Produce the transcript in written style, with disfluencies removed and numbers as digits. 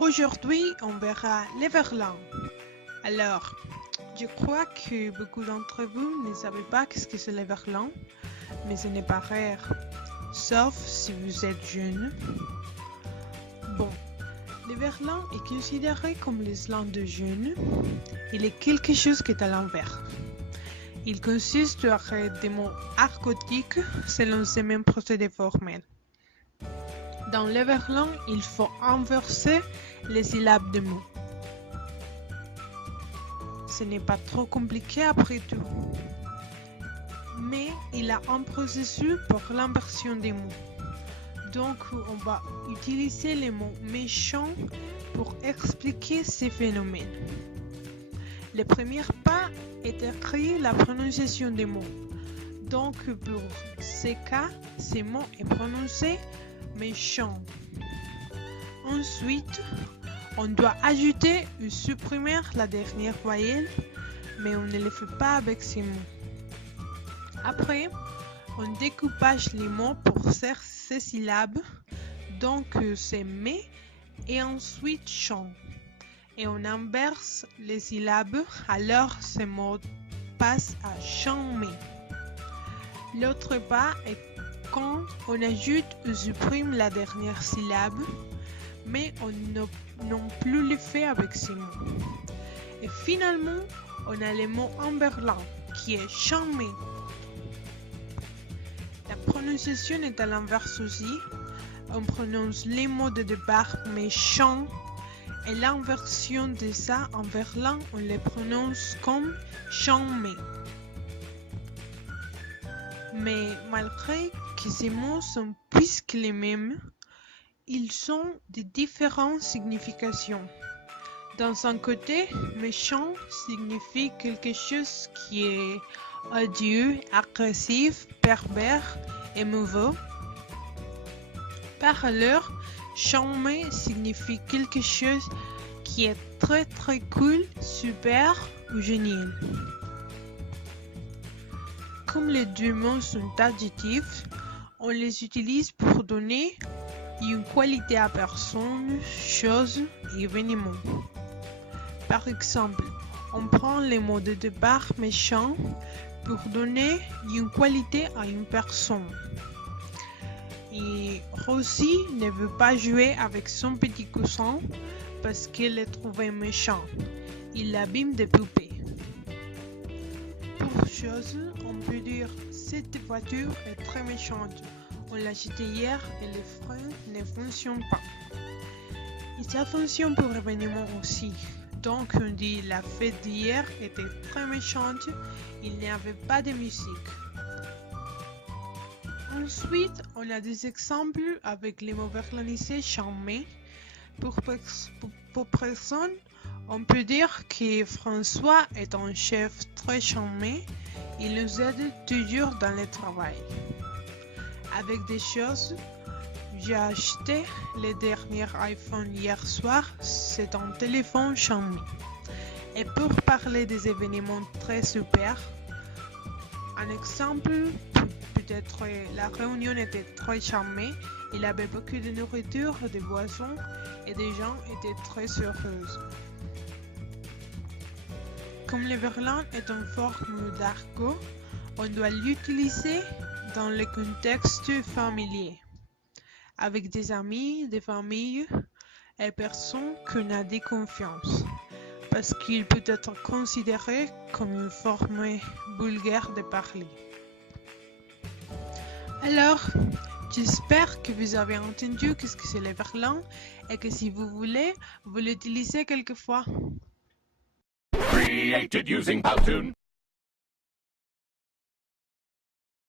Aujourd'hui, on verra les verlan. Alors, je crois que beaucoup d'entre vous ne savez pas ce que c'est les verlan, mais ce n'est pas rare, sauf si vous êtes jeune. Bon, le verlan est considéré comme le slang de jeunes. Il est quelque chose qui est à l'envers. Il consiste à créer des mots argotiques selon ces mêmes procédés formels. Dans le verlan, il faut inverser les syllabes de mots. Ce n'est pas trop compliqué après tout. Mais il a un processus pour l'inversion des mots. Donc, on va utiliser les mots méchants pour expliquer ces phénomènes. Le premier pas est écrire la prononciation des mots. Donc, pour ces cas, ces mots est prononcé méchant. Ensuite, on doit ajouter ou supprimer la dernière voyelle, mais on ne le fait pas avec ces mots. Après, on découpage les mots pour ces syllabes, donc c'est mais et ensuite chant. Et on inverse les syllabes, alors ces mots passent à chanter. L'autre pas est quand on ajoute ou supprime la dernière syllabe, mais on non plus le fait avec ces mots. Et finalement, on a le mot en verlan, qui est chanter. La prononciation est à l'inverse aussi. On prononce les mots de départ méchant, et l'inversion de ça en verlan, on les prononce comme chanter. Mais malgré que ces mots sont presque les mêmes, ils ont de différentes significations. Dans un côté, méchant signifie quelque chose qui est odieux, agressif, pervers et mauvais. Par ailleurs, charmé signifie quelque chose qui est très très cool, super ou génial. Comme les deux mots sont adjectifs, on les utilise pour donner une qualité à personne, chose et événement. Par exemple, on prend les mots de départ méchant pour donner une qualité à une personne. Et Rosie ne veut pas jouer avec son petit coussin parce qu'elle est trouvée méchant. Il l'abîme des poupées. Pour chose, on peut dire cette voiture est très méchante. On l'a achetée hier et les freins ne fonctionnent pas. Et ça fonctionne pour événement aussi. Donc on dit la fête d'hier était très méchante, il n'y avait pas de musique. Ensuite, on a des exemples avec les mots verlanisés charmés. Pour personne, on peut dire que François est un chef très charmé. Il nous aide toujours dans le travail. Avec des choses, j'ai acheté le dernier iPhone hier soir. C'est un téléphone charmé. Et pour parler des événements très super, un exemple, peut-être la réunion était très charmée. Il y avait beaucoup de nourriture, de boissons et des gens étaient très heureux. Comme le verlan est une forme d'argot, on doit l'utiliser dans le contexte familier, avec des amis, des familles et personnes qu'on a de confiance, parce qu'il peut être considéré comme une forme vulgaire de parler. Alors, j'espère que vous avez entendu ce que c'est le verlan et que si vous voulez, vous l'utilisez quelquefois. Created using Powtoon.